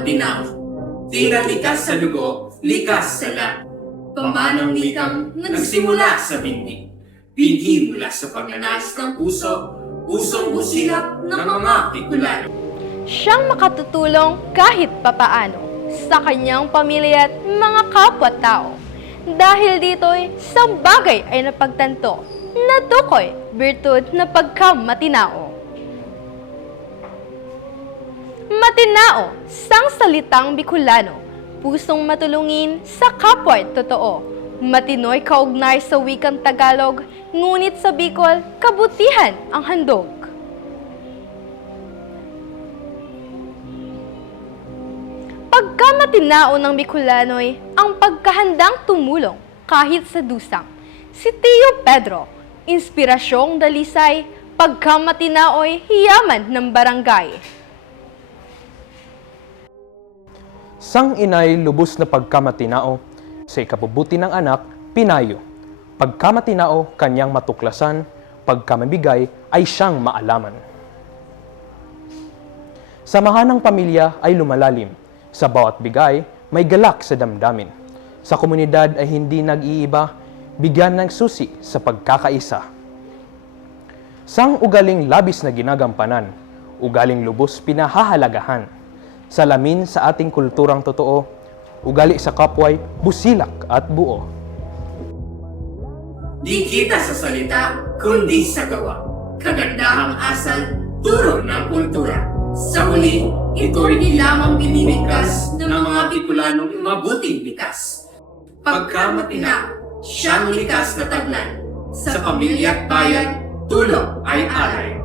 matinaw. Di na likas sa dugo, likas sa lahat. Pamanang wikang nagsimula sa binti. Binti mula sa pagnanais ng puso, pusong busilap ng mga Bicolano. Siyang makatutulong kahit papaano sa kanyang pamilya at mga kapwa-tao. Dahil dito'y sa bagay ay napagtanto na tukoy, birtud na pagkamatinao. Matinao, sang salitang Bicolano, pusong matulungin sa kapwa't totoo. Matinoy kaugnay sa wikang Tagalog, ngunit sa Bicol, kabutihan ang handog. Pagkamatinao ng Bicolano'y ang pagkahandang tumulong kahit sa dusang. Si Tio Pedro, inspirasyong dalisay, pagkamatinao'y hiyaman ng barangay. Sang inay lubos na pagkamatinao, sa ikabubuti ng anak, pinayo. Pagkamatinao, kanyang matuklasan, pagkamabigay ay siyang maalaman. Samahan ng pamilya ay lumalalim. Sa bawat bigay, may galak sa damdamin. Sa komunidad ay hindi nag-iiba, bigyan ng susi sa pagkakaisa. Sang ugaling labis na ginagampanan, ugaling lubos pinahahalagahan. Salamin sa ating kulturang totoo, ugali sa kapway, busilak at buo. Di kita sa salita, kundi sa gawa. Kagandahang asal, turo ng kultura. Sa huli, ito'y di lamang binibigkas ng mga Bicolanong mabuting bitas. Pagkamatina, siyang likas na taglan. Sa pamilya at bayan, tulong ay alay.